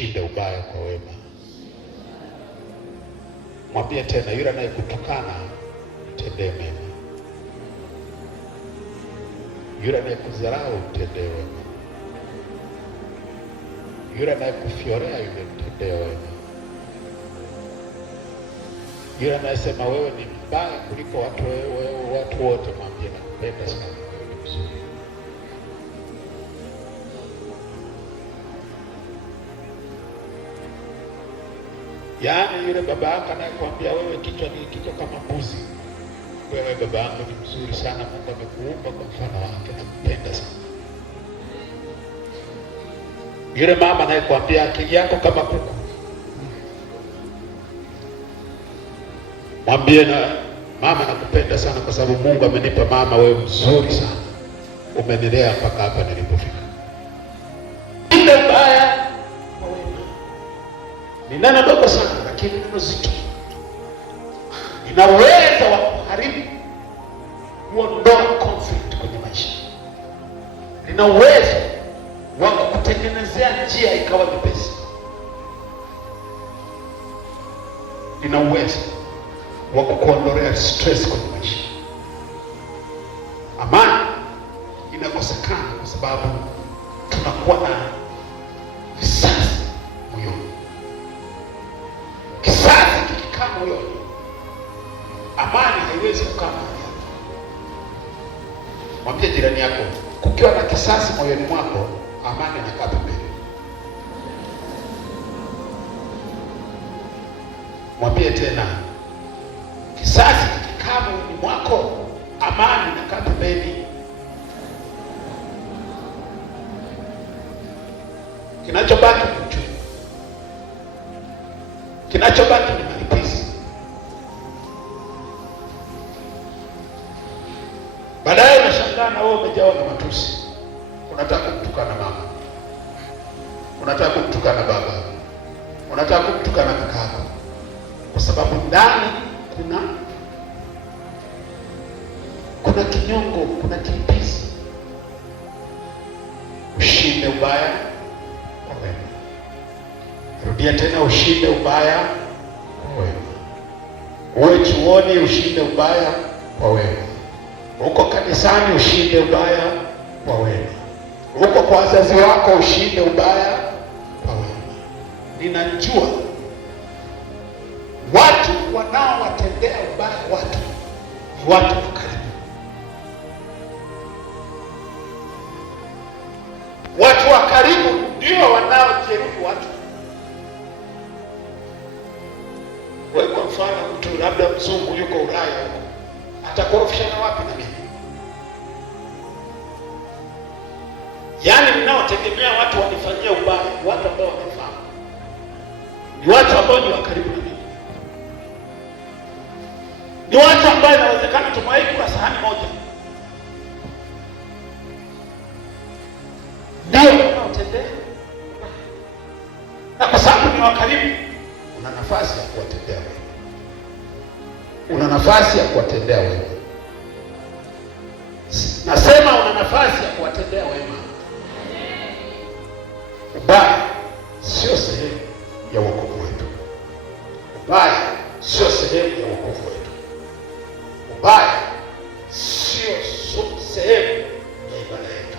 ushinde ubaya kwa wema. Mwambie tena, yule anayekutukana mtendee mema, yule anayekudharau mtendee wema, yule anayekufyorea yule mtendee wema, yule anayesema wewe ni mbaya kuliko watu wote, mwambie nakupenda sana, wewe ni mzuri. Yaani yule baba yako anayekwambia wewe kichwa kama mbuzi, wewe baba yangu ni mzuri sana, Mungu amekuumba kwa mfano wake, nakupenda sana. Yule mama anayekwambia akili yako kama kuku, mwambie na mama, nakupenda sana kwa sababu Mungu amenipa mama wewe mzuri sana, umenilea mpaka hapa nilipofika. Ile baya ni neno dogo sana, lakini neno zito. Ina uwezo wa kuharibu, kuondoa conflict kwenye maisha. Lina uwezo wa kukutengenezea njia ikawa nyepesi. Lina uwezo wa kukuondolea stress kwenye maisha. Amani inakosekana kwa sababu tunakuwa na visasi moyoni. Kisasi kikikaa moyoni, amani haiwezi kukaa mahali hapo. Mwambie jirani yako, kukiwa na kisasi moyoni mwako, amani inakaa pembeni. Mwambie tena, kisasi kikikaa moyoni mwako, amani inakaa pembeni. Kinachobaki ni uchungu. Kinachobaki ni malipizi. Baadaye unashangaa na wewe umejawa na matusi. Unataka kumtukana mama, unataka kumtukana baba, unataka kumtukana kakako, kwa sababu ndani kuna kinyongo, kuna kilipizi. Ushinde ubaya kwa wema. Rudia tena, ushinde ubaya kwa wema. Uwe chuoni, ushinde ubaya kwa wema. Uko kanisani, ushinde ubaya kwa wema. Uko kwa wazazi wako, ushinde ubaya kwa wema. Ninajua watu wanaowatendea ubaya watu ni watu wa karibu. Watu wa karibu ndio wanaojeruhi watu. Wewe kwa mfano, mtu labda mzungu yuko Ulaya, atakorofishana wapi na mimi? Yaani mnaotegemea watu wanifanyia ubaya, watu ambao wanafahamu, ni watu ambao ni wa karibu na mimi, ni watu ambao inawezekana tumewahi kula sahani moja, ndio wanaotendea. Na kwa sababu ni wa karibu, una nafasi ya kuwatendea wema. Una nafasi ya kuwatendea wema. Nasema una nafasi ya kuwatendea wema. Ubaya sio sehemu ya wokovu wetu. Ubaya sio sehemu ya wokovu wetu. Ubaya sio sehemu ya ibada yetu.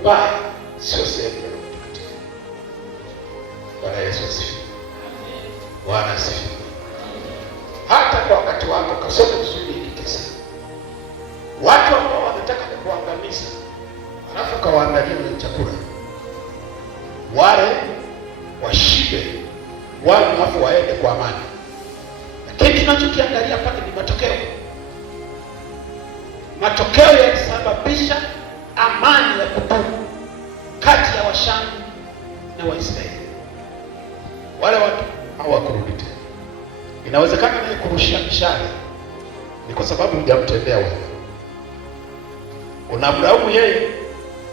Ubaya sio sehemu ya Roho Mtakatifu. Bwana Yesu asifiwe. Bwana asifiwe. Hata kwa wakati wako kasome vizuri hiki kisa. Watu ambao wanataka kukuangamiza, alafu kawaandalia chakula, wale washibe, wale alafu waende kwa amani. Lakini tunachokiangalia pale ni matokeo. Matokeo yalisababisha amani ya kudumu kati ya Washamu na Waisraeli. Wale watu hawakurudi tena. Inawezekana naye kurushia mishale ni kwa sababu hujamtendea wema. Unamlaumu yeye,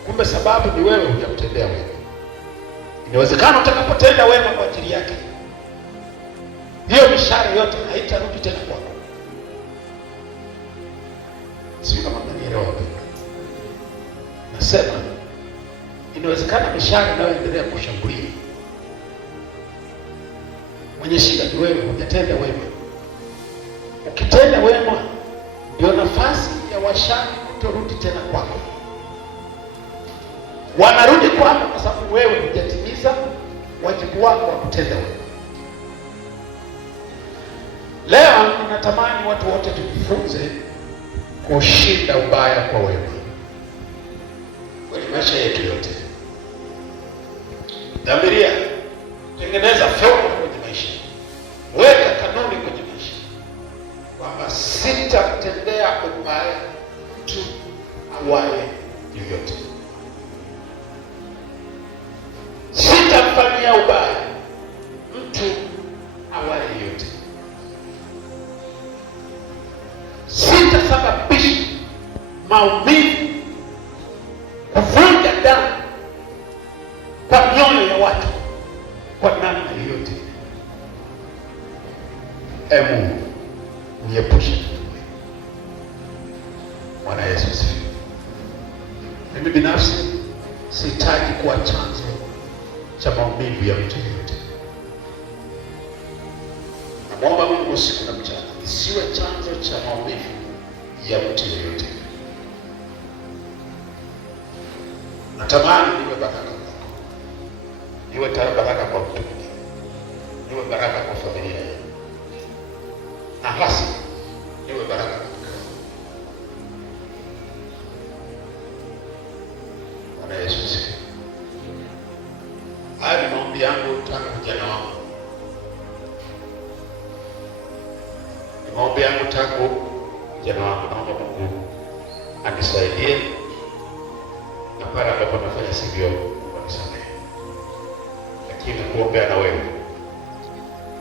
kumbe sababu ni wewe hujamtendea wema. Inawezekana utakapotenda wema kwa ajili yake, hiyo mishale yote haitarudi tena kwako. Sio kama mnanielewa wapendwa. Nasema inawezekana mishale inayoendelea kushambulia Mwenye shida ni wewe, hujatenda wema. Ukitenda wema, ndio nafasi ya washawi kutorudi tena kwako. Wanarudi kwako kwa sababu wewe hujatimiza wajibu wako wa kutenda wema. Leo ninatamani watu wote tujifunze kushinda ubaya kwa wema kwenye maisha yetu yote. Dhamiria, tengeneza formula kwenye maisha, weka kanuni kwenye maisha kwamba sitamtendea ubaya mtu awaye yoyote, sitamfanyia ubaya mtu awaye yoyote, sitasababisha maumivu, kuvunja damu kwa mioyo ya watu kwa namna yoyote. Mungu niepushe. Bwana Yesu asifiwe. Mimi binafsi sitaki kuwa chanzo cha maumivu ya mtu yoyote. Namwomba Mungu usiku na mchana isiwe chanzo cha maumivu ya mtu yoyote. Natamani niwe baraka kwako, niwe baraka kwa mtu mwingine, niwe baraka kwa familia yako, na hasa niwe baraka kwa mkeo. Bwana Yesu asifiwe. Haya ni maombi yangu tangu ujana wangu, ni maombi yangu tangu ujana wangu. Naomba Mungu anisaidie, na pale ambapo nafanya sivyo unisamehe, lakini kuombea na wewe,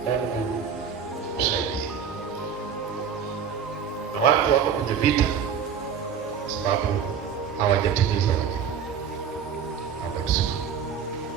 Mungu usaidie. Na watu wako kwenye vita kwa sababu hawajatimiza wajibu.